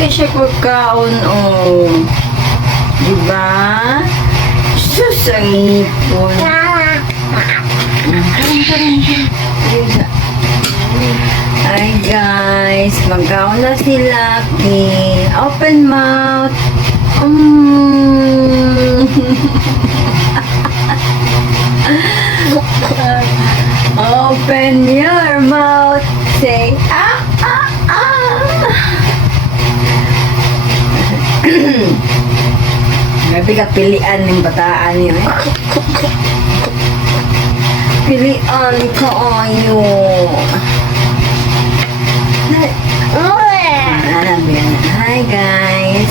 Kasi pagkaon, oh. Diba? Sus, ang ipon. Hi guys, magkaon na si Lucky. Open mouth. Open your mouth. Say ah ah ah. Grabe ka pilian ng bataan yun. Pilian ka ayo. Hi guys.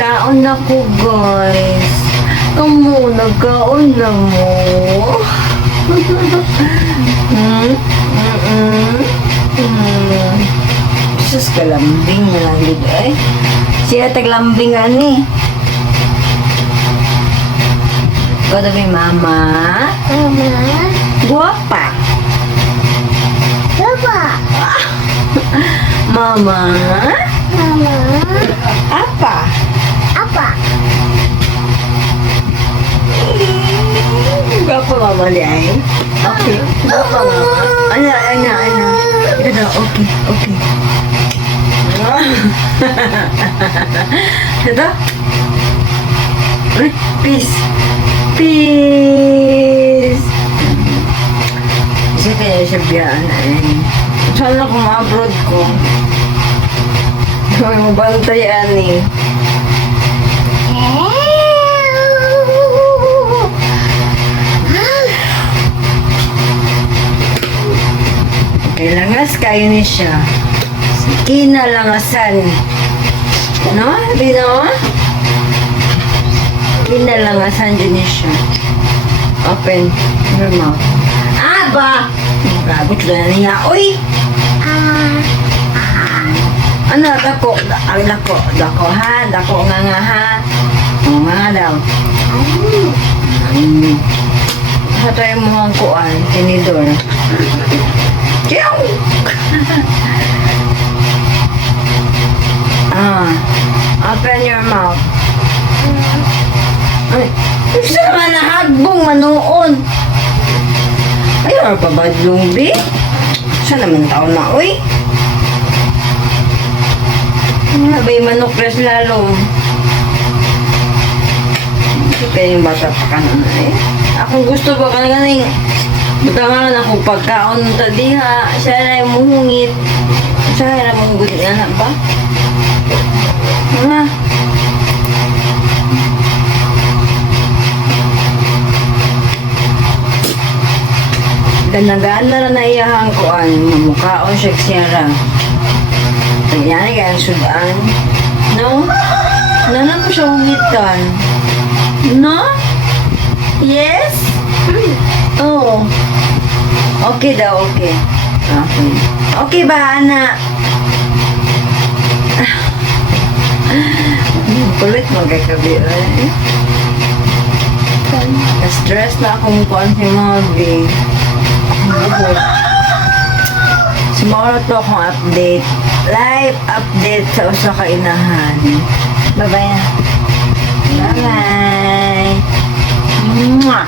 Kaon na ko guys. Kamu nagkaon na mo. Sus kalambing na lang yun eh. Siya taglambing ani. Kau tabi mama. Guapa. Mama. Apa? Guapa mama dia. Okay. Guapa mama. Ana. Ito daw. Okay. Ito? Peace. Kasi kaya siya biyaan eh. Sana kung ma-abroad ko. May mabantayan eh. Kailangas kayo ni siya. Kinalangasan. No? Dino? Kinalangasan din ni siya. Open your mouth. Aba! Rabot na niya. Uy! Ano? Dako ha? Dako nga ha? O nga daw. Hatay mo ang kuan. Tinidor. Kiyaw! Open your mouth. Ay, gusto naman na hagbong manoon. Ayaw pa ba lumbi? Saan naman taon na, uy? Abay manok res lalo. Kaya yung bata pa ka na eh. Ako gusto ba ka na ganing butangan ako pagkaon tadi ha. Siya na yung muhungit. Siya na mong gulit na ba? Nga. Ganagaan na iyahan ko ang mamukhaon siya siyara. Yan kaya sudan. No? Nana mo siya humitan. No? Yes? Oh. Okay daw, okay. Okay ba, anak? Kulit magkakabira eh. Na-stress na akong kuhan si Mavi. Tomorrow to akong update. Live update sa usa ka inahan. Bye-bye na. Bye-bye. Mwah!